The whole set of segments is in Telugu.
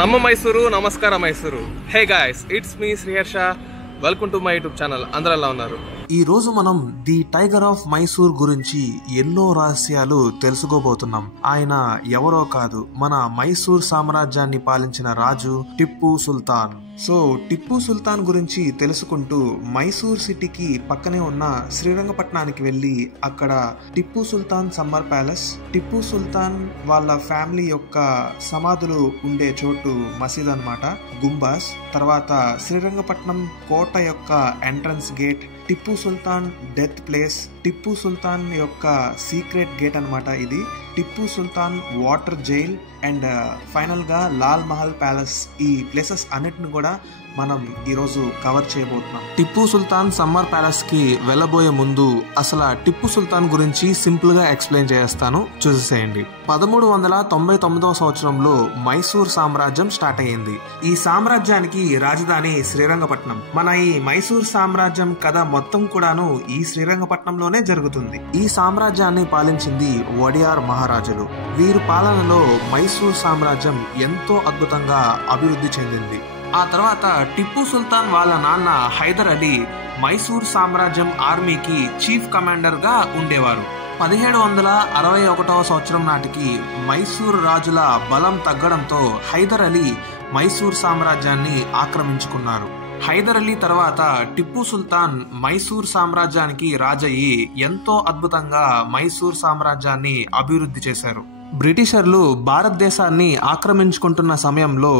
ನಮ್ಮ ಮೈಸೂರು ನಮಸ್ಕಾರ Mysuru. Hey guys, it's me Sriharsha. Welcome to my YouTube channel. అందరూ ఎలా ఉన్నారు? ఈ రోజు మనం ది టైగర్ ఆఫ్ మైసూర్ గురించి ఎన్నో రహస్యాలు తెలుసుకోబోతున్నాం. ఆయన ఎవరో కాదు, మన మైసూర్ సామ్రాజ్యాన్ని పాలించిన రాజు టిప్పు సుల్తాన్. సో టిప్పు సుల్తాన్ గురించి తెలుసుకుంటూ మైసూర్ సిటీకి పక్కనే ఉన్న శ్రీరంగపట్నానికి వెళ్ళి అక్కడ టిప్పు సుల్తాన్ సమ్మర్ ప్యాలెస్, టిప్పు సుల్తాన్ వాళ్ళ ఫ్యామిలీ యొక్క సమాధులు ఉండే చోటు మసీద్ అన్నమాట, గుంబాస్, తర్వాత శ్రీరంగపట్నం కోట యొక్క entrance gate, Tipu Sultan death place, Tipu సుల్తాన్ యొక్క సీక్రెట్ గేట్ అన్నమాట ఇది, Tipu Sultan water jail and final గా లాల్ మహల్ ప్యాలెస్. ఈ ప్లేసెస్ అన్నిటిని కూడా మనం ఈరోజు కవర్ చేయబోతున్నాం. టిప్పు సుల్తాన్ సమ్మర్ ప్యాలెస్ కి వెళ్ళబోయే ముందు అసలు టిప్పు సుల్తాన్ గురించి సింపుల్ గా ఎక్స్ప్లెయిన్ చేస్తాను, చూసేసేయండి. 1399 సంవత్సరంలో మైసూర్ సామ్రాజ్యం స్టార్ట్ అయ్యింది. ఈ సామ్రాజ్యానికి రాజధాని శ్రీరంగపట్నం. మన ఈ మైసూర్ సామ్రాజ్యం కథ మొత్తం కూడాను ఈ శ్రీరంగపట్నంలోనే జరుగుతుంది. ఈ సామ్రాజ్యాన్ని పాలించింది వడియార్ మహారాజులు. వీరి పాలనలో మైసూర్ సామ్రాజ్యం ఎంతో అద్భుతంగా అభివృద్ధి చెందింది. ఆ తర్వాత టిప్పు సుల్తాన్ వాళ్ళ నాన్న హైదర్ అలీ మైసూర్ సామ్రాజ్యం ఆర్మీకి చీఫ్ కమాండర్ గా ఉండేవారు. 1761 సంవత్సరం నాటికి మైసూర్ రాజుల బలం తగ్గడంతో హైదర్ అలీ మైసూర్ సామ్రాజ్యాన్ని ఆక్రమించుకున్నారు. హైదర్ అలీ తర్వాత టిప్పు సుల్తాన్ మైసూర్ సామ్రాజ్యానికి రాజయ్యి ఎంతో అద్భుతంగా మైసూర్ సామ్రాజ్యాన్ని అభివృద్ధి చేశారు. బ్రిటిషర్లు భారతదేశాన్ని ఆక్రమించుకుంటున్న సమయంలో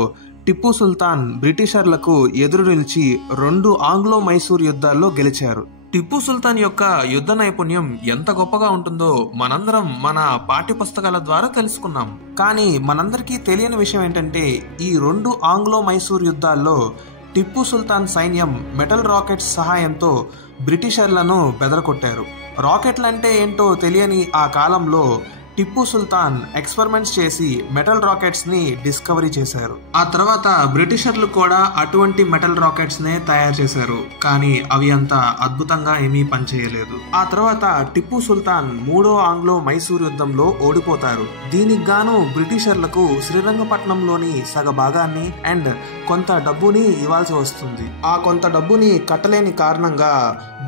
టిప్పు సుల్తాన్ బ్రిటిషర్లకు ఎదురు నిలిచి 2 ఆంగ్లో మైసూర్ యుద్ధాల్లో గెలిచారు. టిప్పు సుల్తాన్ యొక్క యుద్ధ నైపుణ్యం ఎంత గొప్పగా ఉంటుందో మనందరం మన పాఠ్య పుస్తకాల ద్వారా తెలుసుకున్నాం. కానీ మనందరికీ తెలియని విషయం ఏంటంటే ఈ 2 ఆంగ్లో మైసూర్ యుద్ధాల్లో టిప్పు సుల్తాన్ సైన్యం మెటల్ రాకెట్స్ సహాయంతో బ్రిటిషర్లను బెదరగొట్టారు. రాకెట్లంటే ఏంటో తెలియని ఆ కాలంలో టిప్పు సుల్తాన్ ఎక్స్పెరిమెంట్స్ చేసి మెటల్ రాకెట్స్ ని డిస్కవరీ చేశారు. ఆ తర్వాత బ్రిటిషర్లు కూడా అటువంటి మెటల్ రాకెట్స్ నే తయారు చేశారు, కానీ అవి అంత అద్భుతంగా ఏమీ పనిచేయలేదు. ఆ తర్వాత టిప్పు సుల్తాన్ 3వ ఆంగ్లో మైసూర్ యుద్ధంలో ఓడిపోతారు. దీనికి గాను బ్రిటిషర్లకు శ్రీరంగపట్నంలోని సగ భాగాన్ని అండ్ కొంత డబ్బుని ఇవ్వాల్సి వస్తుంది. ఆ కొంత డబ్బుని కట్టలేని కారణంగా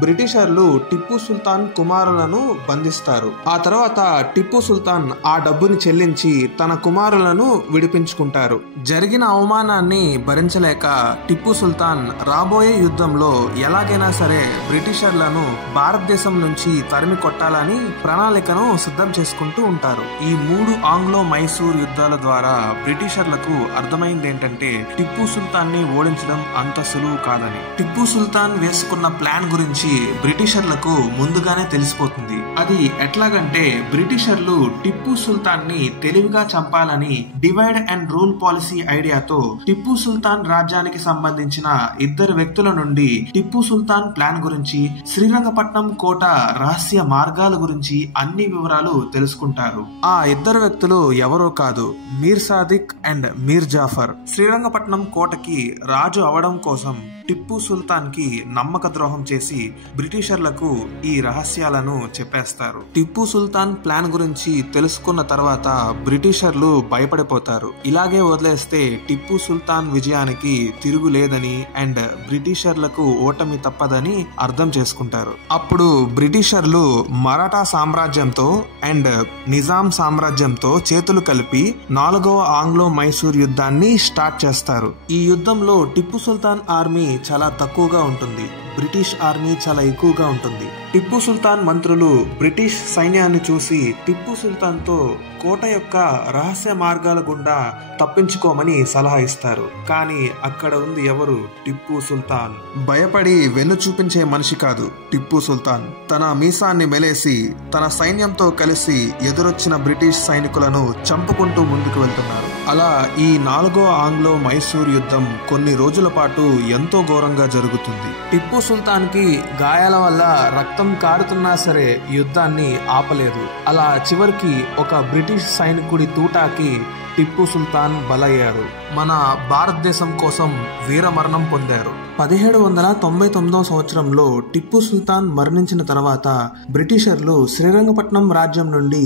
బ్రిటిషర్లు టిప్పు సుల్తాన్ కుమారులను బంధిస్తారు. ఆ తర్వాత టిప్పు సుల్తాన్ ఆ డబ్బుని చెల్లించి తన కుమారులను విడిపించుకుంటారు. జరిగిన అవమానాన్ని భరించలేక టిప్పు సుల్తాన్ రాబోయే యుద్ధంలో ఎలాగైనా సరే బ్రిటిషర్లను భారతదేశం నుంచి తరిమి కొట్టాలని ప్రణాళికను సిద్ధం చేసుకుంటూ ఉంటారు. ఈ 3 ఆంగ్లో మైసూర్ యుద్ధాల ద్వారా బ్రిటిషర్లకు అర్థమైంది ఏంటంటే టిప్పు సుల్తాన్ ని ఓడించడం అంత సులువు కాదని. టిప్పు సుల్తాన్ వేసుకున్న ప్లాన్ గురించి బ్రిటిషర్లకు ముందుగానే తెలిసిపోతుంది. అది ఎట్లాగంటే బ్రిటిషర్లు టిప్పు సుల్తాన్ ని తెలివిగా చంపాలని డివైడ్ అండ్ రూల్ పాలసీ ఐడియాతో టిప్పు సుల్తాన్ రాజ్యానికి సంబంధించిన 2 వ్యక్తుల నుండి టిప్పు సుల్తాన్ ప్లాన్ గురించి, శ్రీరంగపట్నం కోట రహస్య మార్గాల గురించి అన్ని వివరాలు తెలుసుకుంటారు. ఆ 2 వ్యక్తులు ఎవరో కాదు, మీర్ సాదిక్ అండ్ మీర్ జాఫర్. శ్రీరంగపట్నం కోటకి రాజు అవడం కోసం టిప్పు సుల్తాన్ కి నమ్మక ద్రోహం చేసి బ్రిటిషర్లకు ఈ రహస్యాలను చెప్పేస్తారు. టిప్పు సుల్తాన్ ప్లాన్ గురించి తెలుసుకున్న తర్వాత బ్రిటిషర్లు భయపడిపోతారు. ఇలాగే వదిలేస్తే టిప్పు సుల్తాన్ విజయానికి తిరుగులేదని అండ్ బ్రిటిషర్లకు ఓటమి తప్పదని అర్థం చేసుకుంటారు. అప్పుడు బ్రిటిషర్లు మరాఠా సామ్రాజ్యంతో అండ్ నిజాం సామ్రాజ్యంతో చేతులు కలిపి 4వ ఆంగ్లో మైసూర్ యుద్ధాన్ని స్టార్ట్ చేస్తారు. ఈ యుద్ధంలో టిప్పు సుల్తాన్ ఆర్మీ చాలా తక్కువగా ఉంటుంది, బ్రిటిష్ ఆర్మీ చాలా ఎక్కువగా ఉంటుంది. టిప్పు సుల్తాన్ మంత్రులు బ్రిటిష్ సైన్యాన్ని చూసి టిప్పు సుల్తాన్ తో కోట యొక్క రహస్య మార్గాల గుండా తప్పించుకోమని సలహా ఇస్తారు. కానీ అక్కడ ఉంది ఎవరు? టిప్పు సుల్తాన్. భయపడి వెన్ను చూపించే మనిషి కాదు టిప్పు సుల్తాన్. తన మీసాన్ని మెలేసి తన సైన్యంతో కలిసి ఎదురొచ్చిన బ్రిటిష్ సైనికులను చంపుకుంటూ ముందుకు వెళ్తున్నారు. అలా ఈ 4వ ఆంగ్లో మైసూర్ యుద్ధం కొన్ని రోజుల పాటు ఎంతో ఘోరంగా జరుగుతుంది. టిప్పు సుల్తాన్ కి గాయాల వల్ల రక్తం కారుతున్నా సరే యుద్ధాన్ని ఆపలేదు. అలా చివరికి ఒక బ్రిటిష్ సైనికుడి తూటాకి టిప్పు సుల్తాన్ బలయ్యారు. మన భారతదేశం కోసం వీరమరణం పొందారు. 1799 సంవత్సరంలో టిప్పు సుల్తాన్ మరణించిన తర్వాత బ్రిటిషర్లు శ్రీరంగపట్నం రాజ్యం నుండి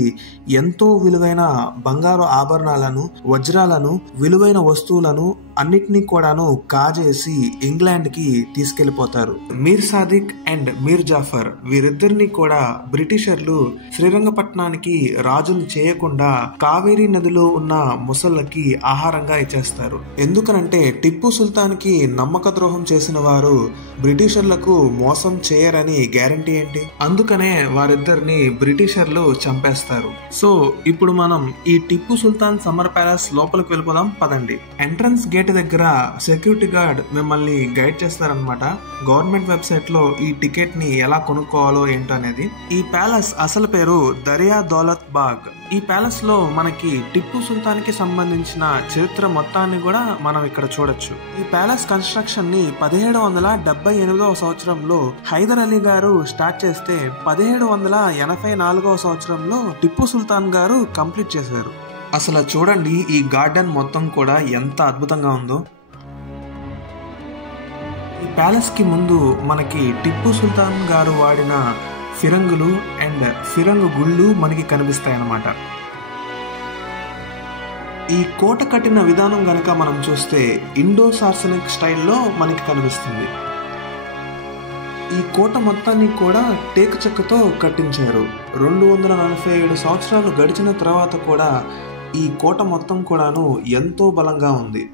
ఎంతో విలువైన బంగారు ఆభరణాలను, వజ్రాలను, విలువైన వస్తువులను అన్నిటినీ కూడాను కాజేసి ఇంగ్లాండ్ కి తీసుకెళ్లిపోతారు. మీర్ సాదిక్ అండ్ మీర్ జాఫర్ వీరిద్దరిని కూడా బ్రిటిషర్లు శ్రీరంగపట్నానికి రాజును చేయకుండా కావేరీ నదిలో ఉన్న ముసళ్ళకి ఆహారంగా ఇచ్చేస్తారు. ఎందుకనంటే టిప్పు సుల్తాన్ కి నమ్మక ద్రోహం చేసిన వారు బ్రిటిషర్లకు మోసం చేయరని గ్యారంటీ ఏంటి? అందుకనే వారిద్దరిని బ్రిటిషర్లు చంపేస్తారు. సో ఇప్పుడు మనం ఈ టిప్పు సుల్తాన్ సమ్మర్ ప్యాలెస్ లోపలికి వెళ్ళిపోదాం పదండి. ఎంట్రన్స్ గేట్ దగ్గర సెక్యూరిటీ గార్డ్ మిమ్మల్ని గైడ్ చేస్తారనమాట. గవర్నమెంట్ వెబ్సైట్ లో ఈ టికెట్ ని ఎలా కొనుక్కోవాలో ఏంటో అనేది. ఈ ప్యాలెస్ అసలు పేరు దరియా దౌలత్ బాగ్. ఈ ప్యాలెస్ లో మనకి టిప్పు సుల్తాన్ కి సంబంధించిన చరిత్ర మొత్తాన్ని కూడా మనం ఇక్కడ చూడొచ్చు. ఈ ప్యాలెస్ కన్స్ట్రక్షన్ ని 1778 సంవత్సరంలో హైదర్ అలీ గారు స్టార్ట్ చేస్తే 1784 సంవత్సరంలో టిప్పు సుల్తాన్ గారు కంప్లీట్ చేశారు. అసలు చూడండి ఈ గార్డెన్ మొత్తం కూడా ఎంత అద్భుతంగా ఉందో. ఈ ప్యాలెస్ కి ముందు మనకి టిప్పు సుల్తాన్ గారు వాడిన ఫిరంగులు అండ్ ఫిరంగు గుళ్ళు మనకి కనిపిస్తాయి అన్నమాట. ఈ కోట కట్టిన విధానం గనక మనం చూస్తే ఇండో సార్సనిక్ స్టైల్లో మనకి కనిపిస్తుంది. ఈ కోట మొత్తాన్ని కూడా టేకు చెక్కతో కట్టించారు. 247 సంవత్సరాలు గడిచిన తర్వాత కూడా ఈ కోట మొత్తం కూడాను ఎంతో బలంగా ఉంది.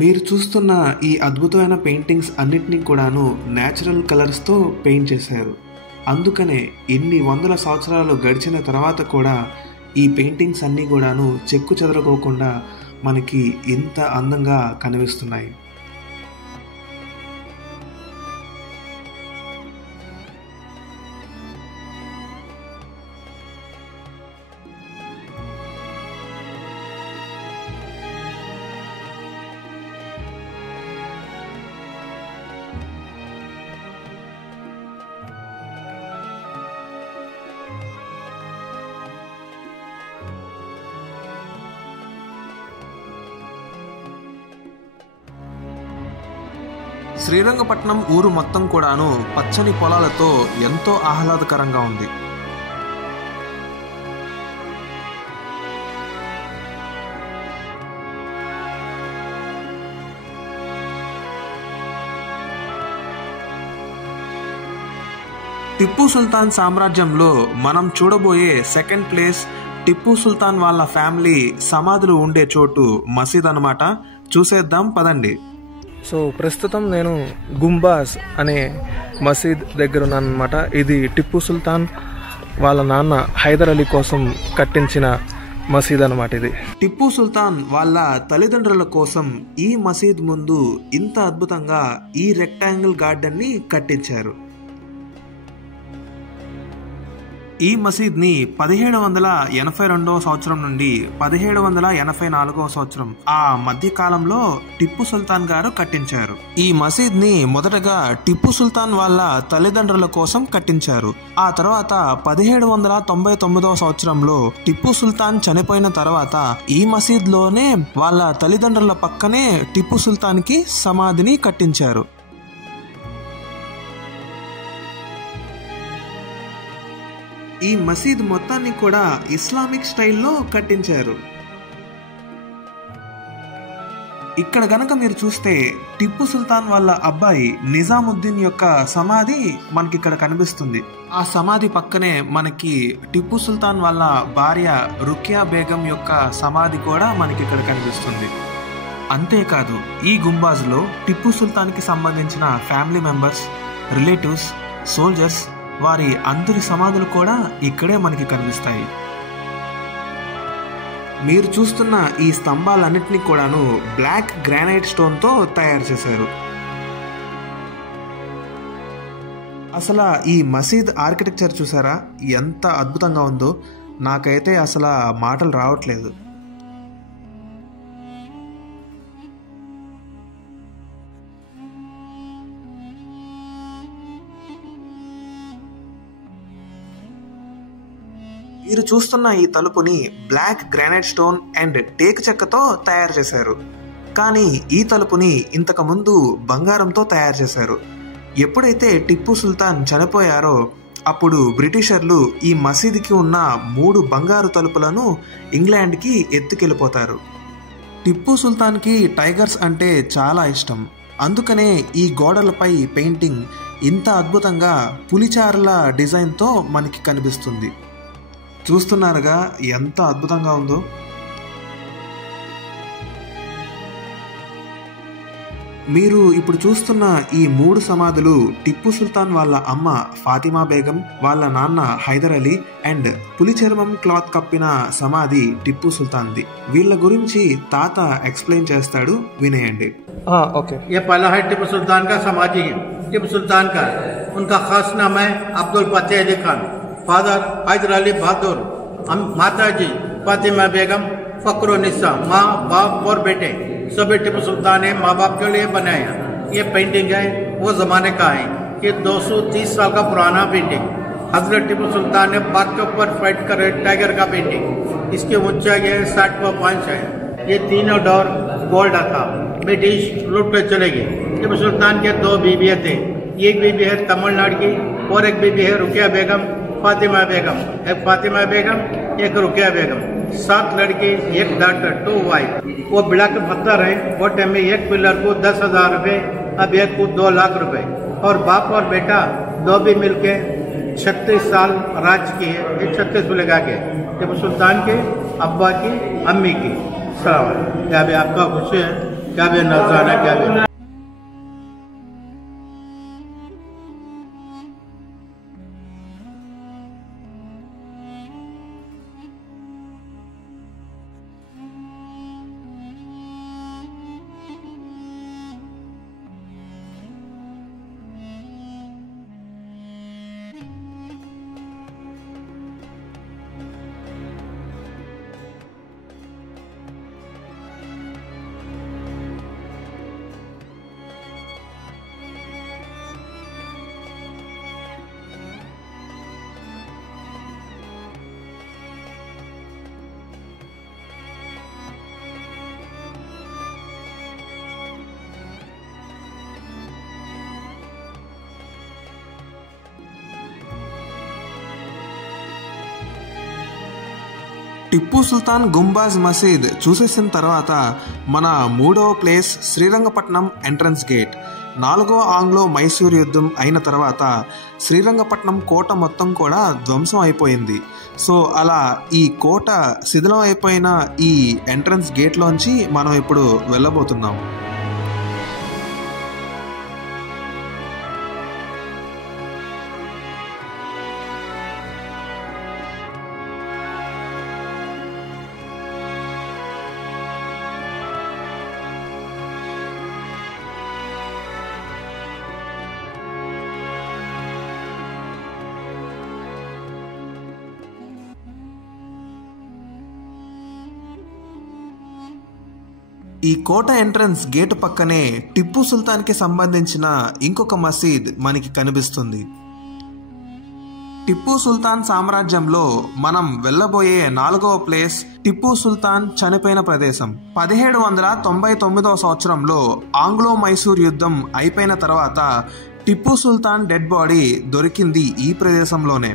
మీరు చూస్తున్న ఈ అద్భుతమైన పెయింటింగ్స్ అన్నిటినీ కూడాను న్యాచురల్ కలర్స్తో పెయింట్ చేశారు. అందుకనే ఇన్ని వందల సంవత్సరాలు గడిచిన తర్వాత కూడా ఈ పెయింటింగ్స్ అన్నీ కూడాను చెక్కు చెదరకోకుండా మనకి ఇంత అందంగా కనిపిస్తున్నాయి. శ్రీరంగపట్నం ఊరు మొత్తం కూడాను పచ్చని పొలాలతో ఎంతో ఆహ్లాదకరంగా ఉంది. టిప్పు సుల్తాన్ సామ్రాజ్యంలో మనం చూడబోయే సెకండ్ ప్లేస్ టిప్పు సుల్తాన్ వాళ్ళ ఫ్యామిలీ సమాధులు ఉండే చోటు మసీద్ అన్నమాట. చూసేద్దాం పదండి. సో ప్రస్తుతం నేను గుంబాజ్ అనే మసీద్ దగ్గర ఉన్నాను అనమాట. ఇది టిప్పు సుల్తాన్ వాళ్ళ నాన్న హైదర్ అలీ కోసం కట్టించిన మసీద్ అనమాట. ఇది టిప్పు సుల్తాన్ వాళ్ళ తల్లిదండ్రుల కోసం ఈ మసీద్ ముందు ఇంత అద్భుతంగా ఈ రెక్టాంగిల్ గార్డెన్ ని కట్టించారు. ఈ మసీద్ ని 1782 సంవత్సరం నుండి 1784 సంవత్సరం ఆ మధ్య కాలంలో టిప్పు సుల్తాన్ గారు కట్టించారు. ఈ మసీద్ ని మొదటగా టిప్పు సుల్తాన్ వాళ్ళ తల్లిదండ్రుల కోసం కట్టించారు. ఆ తర్వాత 1799 సంవత్సరంలో టిప్పు సుల్తాన్ చనిపోయిన తర్వాత ఈ మసీద్ లోనే వాళ్ళ తల్లిదండ్రుల పక్కనే టిప్పు సుల్తాన్ కి సమాధిని కట్టించారు. ఈ మసీద్ మొత్తాన్ని కూడా ఇస్లామిక్ స్టైల్లో కట్టించారు. ఇక్కడ గనక మీరు చూస్తే టిప్పు సుల్తాన్ వాళ్ళ అబ్బాయి నిజాముద్దీన్ యొక్క సమాధి మనకి ఇక్కడ కనిపిస్తుంది. ఆ సమాధి పక్కనే మనకి టిప్పు సుల్తాన్ వాళ్ళ భార్య రుకియా బేగం యొక్క సమాధి కూడా మనకి ఇక్కడ కనిపిస్తుంది. అంతేకాదు ఈ గుంబాజ్ లో టిప్పు సుల్తాన్ కి సంబంధించిన ఫ్యామిలీ మెంబర్స్, రిలేటివ్స్, సోల్జర్స్ వారి అందరి సమాధులు కూడా ఇక్కడే మనకి కనిపిస్తాయి. మీరు చూస్తున్న ఈ స్తంభాలన్నింటినీ కూడాను బ్లాక్ గ్రానైట్ స్టోన్ తో తయారు చేశారు. అసలు ఈ మసీద్ ఆర్కిటెక్చర్ చూసారా ఎంత అద్భుతంగా ఉందో. నాకైతే అసలు మాటలు రావట్లేదు. మీరు చూస్తున్న ఈ తలుపుని black granite stone and teak చెక్కతో తయారు చేశారు. కానీ ఈ తలుపుని ఇంతకు ముందు బంగారంతో తయారు చేశారు. ఎప్పుడైతే టిప్పు సుల్తాన్ చనిపోయారో అప్పుడు బ్రిటిషర్లు ఈ మసీదుకి ఉన్న 3 బంగారు తలుపులను ఇంగ్లాండ్కి ఎత్తుకెళ్ళిపోతారు. టిప్పు సుల్తాన్కి టైగర్స్ అంటే చాలా ఇష్టం. అందుకనే ఈ గోడలపై పెయింటింగ్ ఇంత అద్భుతంగా పులిచారుల డిజైన్తో మనకి కనిపిస్తుంది. చూస్తున్నారుగా ఎంత అద్భుతంగా ఉందో. మీరు ఇప్పుడు చూస్తున్న ఈ 3 సమాధులు టిప్పు సుల్తాన్ వాళ్ళ అమ్మ ఫాతిమా బేగం, వాళ్ళ నాన్న హైదర్ అలీ అండ్ పులి చర్మం క్లాత్ కప్పిన సమాధి టిప్పు సుల్తాన్ది. వీళ్ళ గురించి తాత ఎక్స్ప్లెయిన్ చేస్తాడు, వినేయండి. ये पहला है टिप्पू सुल्तान का समाधि है। टिप्पू सुल्तान का उनका खास नाम है अब्दुल फतेह अली खान, फादर हैदर अली बहादुर, माता जी फातिमा बेगम, फखरुन्निसा, माँ बाप और बेटे सभी टिप्पू सुल्तान ने माँ बाप के लिए बनाया। ये पेंटिंग है वो जमाने का है। ये 230 साल का पुराना पेंटिंग। हजरत टिप्पू सुल्तान ने बाग के ऊपर फाइट कर रहे टाइगर का पेंटिंग। इसकी ऊंचाई है 60.5 है। ये तीनों डोर गोल्ड था। ब्रिटिश लूट कर चले गए। टिप्पू सुल्तान के 2 बीवियाँ थे। एक बीबी है तमिलनाडु की और एक बीबी है रुकिया बेगम, फातिमा बेगम। एक फातिमा बेगम, एक रुकिया बेगम। 7 लड़की, 1 डॉक्टर, 2 वाइफ। वो बिड़ा के पत्थर है। वो टाइम में एक पिलर को 10,000 रुपए, अब एक को 2 लाख रुपए। और बाप और बेटा 2 भी मिलके 36 साल राज किए। 36 लगा के टिप्पू सुल्तान के अब्बा की अम्मी की। सलाम। क्या भी आपका खुशी है, क्या भी नजराना, क्या भी టిప్పు సుల్తాన్ గుంబాజ్ మసీద్ చూసేసిన తర్వాత మన 3వ ప్లేస్ శ్రీరంగపట్నం ఎంట్రన్స్ గేట్. 4వ ఆంగ్లో మైసూర్ యుద్ధం అయిన తర్వాత శ్రీరంగపట్నం కోట మొత్తం కూడా ధ్వంసం అయిపోయింది. సో అలా ఈ కోట శిథిలం అయిపోయిన ఈ ఎంట్రన్స్ గేట్లోంచి మనం ఇప్పుడు వెళ్ళబోతున్నాం. ఈ కోట ఎంట్రన్స్ గేటు పక్కనే టిప్పు సుల్తాన్కి సంబంధించిన ఇంకొక మసీద్ మనకి కనిపిస్తుంది. టిప్పు సుల్తాన్ సామ్రాజ్యంలో మనం వెళ్ళబోయే 4వ ప్లేస్ టిప్పు సుల్తాన్ చనిపోయిన ప్రదేశం. 1799వ సంవత్సరంలో ఆంగ్లో మైసూర్ యుద్ధం అయిపోయిన తర్వాత టిప్పు సుల్తాన్ డెడ్ బాడీ దొరికింది ఈ ప్రదేశంలోనే.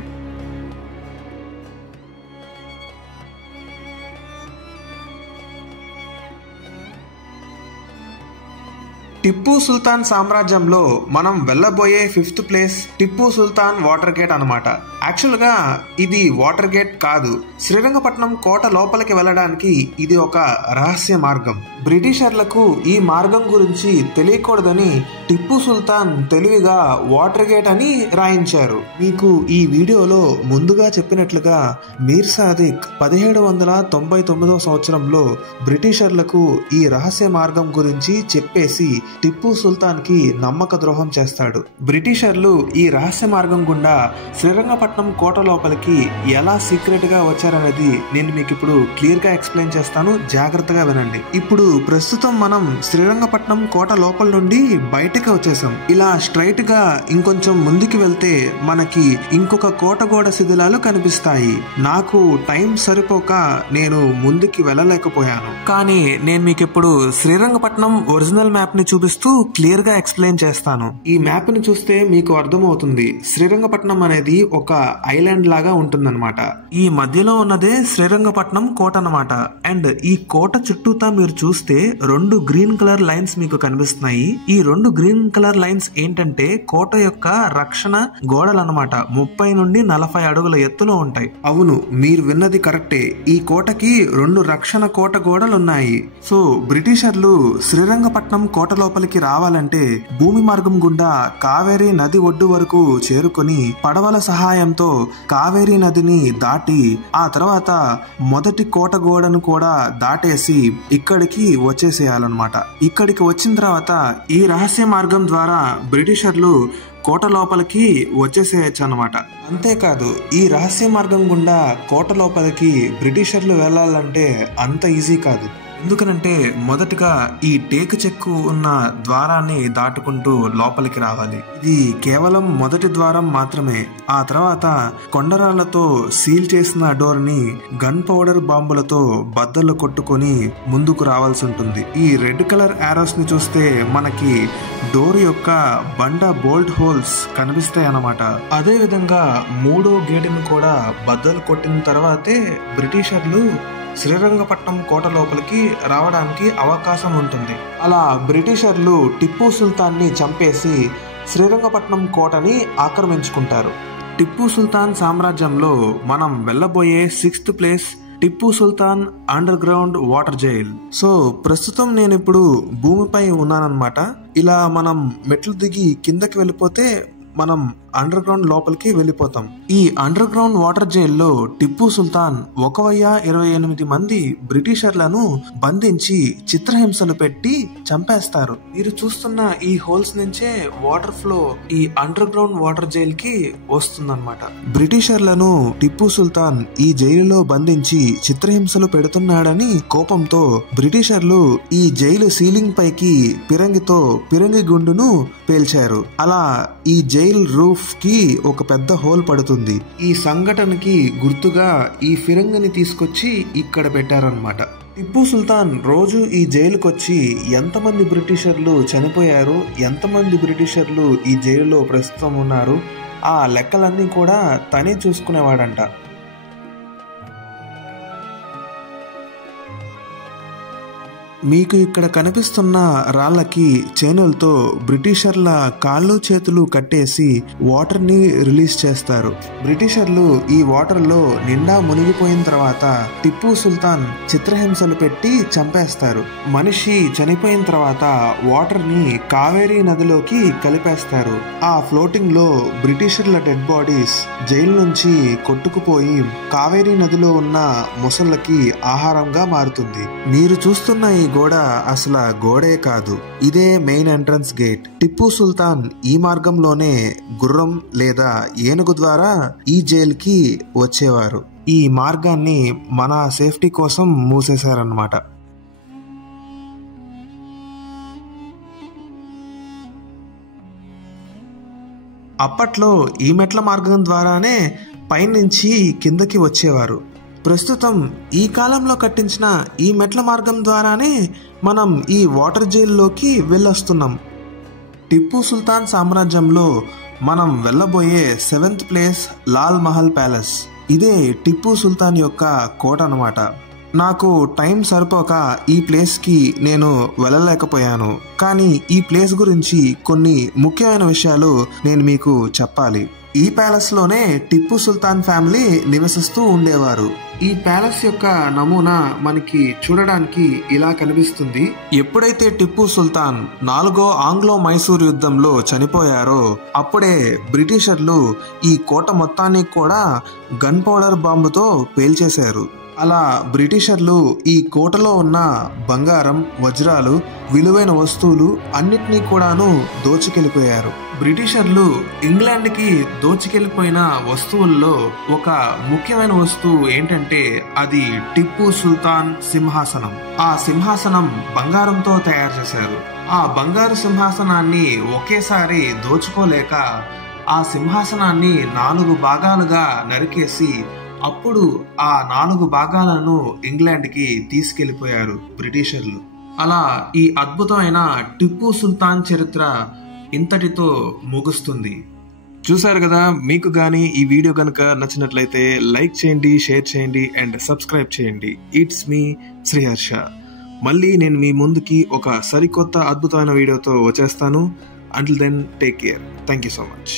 టిప్పు సుల్తాన్ సామ్రాజ్యంలో మనం వెళ్ళబోయే 5th ప్లేస్ టిప్పు సుల్తాన్ వాటర్ గేట్ అనమాట. యాక్చువల్గా ఇది వాటర్ గేట్ కాదు, శ్రీరంగపట్నం కోట లోపలికి వెళ్ళడానికి ఇది ఒక రహస్య మార్గం. బ్రిటిషర్లకు ఈ మార్గం గురించి తెలియకూడదని టిప్పు సుల్తాన్ తెలివిగా వాటర్ గేట్ అని రాయించారు. మీకు ఈ వీడియోలో ముందుగా చెప్పినట్లుగా మీర్ సాదిక్ 1799వ సంవత్సరంలో బ్రిటిషర్లకు ఈ రహస్య మార్గం గురించి చెప్పేసి టిప్పు సుల్తాన్ కి నమ్మక ద్రోహం చేస్తాడు. బ్రిటిషర్లు ఈ రహస్య మార్గం గుండా శ్రీరంగపట్నం కోట లోపలికి ఎలా సీక్రెట్ గా వచ్చారనేది నేను మీకు ఇప్పుడు క్లియర్ గా ఎక్స్ప్లెయిన్ చేస్తాను, జాగ్రత్తగా వినండి. ఇప్పుడు ప్రస్తుతం మనం శ్రీరంగపట్నం కోట లోపల నుండి బయటకు వచ్చేసాం. ఇలా స్ట్రైట్ గా ఇంకొంచెం ముందుకు వెళ్తే మనకి ఇంకొక కోట గోడ శిథిలాలు కనిపిస్తాయి. నాకు టైం సరిపోక నేను ముందుకి వెళ్ళలేకపోయాను, కానీ నేను మీకు ఇప్పుడు శ్రీరంగపట్నం ఒరిజినల్ మ్యాప్ ని చూపిస్తూ క్లియర్ గా ఎక్స్ప్లెయిన్ చేస్తాను. ఈ మ్యాప్ ని చూస్తే మీకు అర్థమవుతుంది, శ్రీరంగపట్నం అనేది ఒక ఐలాండ్ లాగా ఉంటుందన్నమాట. ఈ మధ్యలో ఉన్నదే శ్రీరంగపట్నం కోట అన్నమాట. అండ్ ఈ కోట చుట్టూతా మీరు చూస్తే 2 గ్రీన్ కలర్ లైన్స్ మీకు కనిపిస్తున్నాయి. ఈ 2 గ్రీన్ కలర్ లైన్స్ ఏంటంటే కోట యొక్క రక్షణ గోడలు అన్నమాట. 30 నుండి 40 అడుగుల ఎత్తులో ఉంటాయి. అవును, మీరు విన్నది కరెక్టే. ఈ కోటకి 2 రక్షణ కోట గోడలు ఉన్నాయి. సో బ్రిటిషర్లు శ్రీరంగపట్నం కోట లోపలికి రావాలంటే భూమి మార్గం గుండా కావేరీ నది ఒడ్డు వరకు చేరుకొని పడవల సహాయంతో కావేరీ నదిని దాటి ఆ తర్వాత మొదటి కోట గోడను కూడా దాటేసి ఇక్కడికి వచ్చేసేయాలన్నమాట. ఇక్కడికి వచ్చిన తర్వాత ఈ రహస్య మార్గం ద్వారా బ్రిటిషర్లు కోట లోపలికి వచ్చేసేయచ్చు అన్నమాట. అంతేకాదు, ఈ రహస్య మార్గం గుండా కోట లోపలికి బ్రిటిషర్లు వెళ్లాలంటే అంత ఈజీ కాదు. ఎందుకనంటే మొదటిగా ఈ టేకు చెక్కు ఉన్న ద్వారాన్ని దాటుకుంటూ లోపలికి రావాలి. ఇది కేవలం మొదటి ద్వారం మాత్రమే. ఆ తర్వాత కొండరాళ్లతో సీల్ చేసిన డోర్ ని గన్ పౌడర్ బాంబులతో బద్దలు కొట్టుకొని ముందుకు రావాల్సి ఉంటుంది. ఈ రెడ్ కలర్ యారోస్ ని చూస్తే మనకి డోర్ యొక్క బండ బోల్ట్ హోల్స్ కనిపిస్తాయి అన్నమాట. అదే విధంగా 3వ గేటును కూడా బద్దలు కొట్టిన తర్వాతే బ్రిటిషర్లు శ్రీరంగపట్నం కోట లోపలికి రావడానికి అవకాశం ఉంటుంది. అలా బ్రిటిషర్లు టిప్పు సుల్తాన్ని చంపేసి శ్రీరంగపట్నం కోటని ఆక్రమించుకుంటారు. టిప్పు సుల్తాన్ సామ్రాజ్యంలో మనం వెళ్ళబోయే 6th place Tipu Sultan underground water jail. So ప్రస్తుతం నేను ఇప్పుడు భూమిపై ఉన్నానన్నమాట. ఇలా మనం మెట్లు దిగి కిందకి వెళ్ళిపోతే మనం అండర్ గ్రౌండ్ లోపలికి వెళ్ళిపోతాం. ఈ అండర్ గ్రౌండ్ వాటర్ జైల్లో టిప్పు సుల్తాన్ 1028 మంది బ్రిటిషర్లను బంధించి చిత్రహింసలు పెట్టి చంపేస్తారు. మీరు చూస్తున్న ఈ హోల్స్ నుంచే వాటర్ ఫ్లో ఈ అండర్ గ్రౌండ్ వాటర్ జైల్ కి వస్తుందన్నమాట. బ్రిటిషర్లను టిప్పు సుల్తాన్ ఈ జైలులో బంధించి చిత్రహింసలు పెడుతున్నాడని కోపంతో బ్రిటిషర్లు ఈ జైలు సీలింగ్ పైకి పిరంగితో పిరంగి గుండును పేల్చారు. అలా ఈ జైల్ రూఫ్ కి ఒక పెద్ద హోల్ పడుతుంది. ఈ సంఘటనకి గుర్తుగా ఈ ఫిరంగిని తీసుకొచ్చి ఇక్కడ పెట్టారన్నమాట. టిప్పు సుల్తాన్ రోజు ఈ జైలుకి వచ్చి ఎంతమంది బ్రిటిషర్లు చనిపోయారు, ఎంతమంది బ్రిటిషర్లు ఈ జైలులో ప్రస్తుతం ఉన్నారు, ఆ లెక్కలన్నీ కూడా తనే చూసుకునేవాడంట. మీకు ఇక్కడ కనిపిస్తున్న రాళ్లకి చైనులతో బ్రిటిషర్ల కాళ్ళు చేతులు కట్టేసి వాటర్ ని రిలీజ్ చేస్తారు. బ్రిటిషర్లు ఈ వాటర్ లో నిండా మునిగిపోయిన తర్వాత టిప్పు సుల్తాన్ చిత్రహింసలు పెట్టి చంపేస్తారు. మనిషి చనిపోయిన తర్వాత వాటర్ ని కావేరీ నదిలోకి కలిపేస్తారు. ఆ ఫ్లోటింగ్ లో బ్రిటిషర్ల డెడ్ బాడీస్ జైలు నుంచి కొట్టుకుపోయి కావేరీ నదిలో ఉన్న ముసళ్ళకి ఆహారంగా మారుతుంది. మీరు చూస్తున్న ఈ గోడ అసలు గోడే కాదు, ఇదే main entrance gate. Tipu Sultan ఈ మార్గంలోనే గుర్రం లేదా ఏనుగు ద్వారా ఈ జైలుకి వచ్చేవారు. ఈ మార్గాన్ని మన సేఫ్టీ కోసం మూసేశారన్నమాట. అప్పట్లో ఈ మెట్ల మార్గం ద్వారానే పైనుంచి కిందకి వచ్చేవారు. ప్రస్తుతం ఈ కాలంలో కట్టించిన ఈ మెట్ల మార్గం ద్వారానే మనం ఈ వాటర్ జైల్లోకి వెళ్ళొస్తున్నాం. టిప్పు సుల్తాన్ సామ్రాజ్యంలో మనం వెళ్ళబోయే 7th place Lal Mahal palace. ఇదే టిప్పు సుల్తాన్ యొక్క కోట అన్నమాట. నాకు టైం సరిపోక ఈ ప్లేస్కి నేను వెళ్ళలేకపోయాను, కానీ ఈ ప్లేస్ గురించి కొన్ని ముఖ్యమైన విషయాలు నేను మీకు చెప్పాలి. ఈ ప్యాలెస్ లోనే టిప్పు సుల్తాన్ ఫ్యామిలీ నివసిస్తూ ఉండేవారు. ఈ ప్యాలెస్ యొక్క నమూనా మనకి చూడడానికి ఇలా కనిపిస్తుంది. ఎప్పుడైతే టిప్పు సుల్తాన్ 4వ ఆంగ్లో మైసూర్ యుద్ధంలో చనిపోయారో అప్పుడే బ్రిటిషర్లు ఈ కోట మొత్తాన్ని కూడా గన్ పౌడర్ బాంబుతో పేల్చేశారు. అలా బ్రిటిషర్లు ఈ కోటలో ఉన్న బంగారం, వజ్రాలు, విలువైన వస్తువులు అన్నిటినీ కూడాను దోచుకెళ్లిపోయారు. బ్రిటిషర్లు ఇంగ్లాండ్కి దోచుకెళ్లిపోయిన వస్తువుల్లో ఒక ముఖ్యమైన వస్తువు ఏంటంటే అది టిప్పు సుల్తాన్ సింహాసనం. ఆ సింహాసనం బంగారంతో తయారు చేశారు. ఆ బంగారు సింహాసనాన్ని ఒకేసారి దోచుకోలేక ఆ సింహాసనాన్ని 4 భాగాలుగా నరికేసి అప్పుడు ఆ 4 భాగాలను ఇంగ్లాండ్కి తీసుకెళ్లిపోయారు బ్రిటిషర్లు. అలా ఈ అద్భుతమైన టిప్పు సుల్తాన్ చరిత్ర ఇంతటితో ముగుస్తుంది. చూసారు కదా, మీకు గానీ ఈ వీడియో కనుక నచ్చినట్లయితే లైక్ చేయండి, షేర్ చేయండి అండ్ సబ్స్క్రైబ్ చేయండి. It's me Sriharsha. మళ్ళీ నేను మీ ముందుకి ఒక సరికొత్త అద్భుతమైన వీడియోతో వచ్చేస్తాను. Until then, take care. Thank you so much.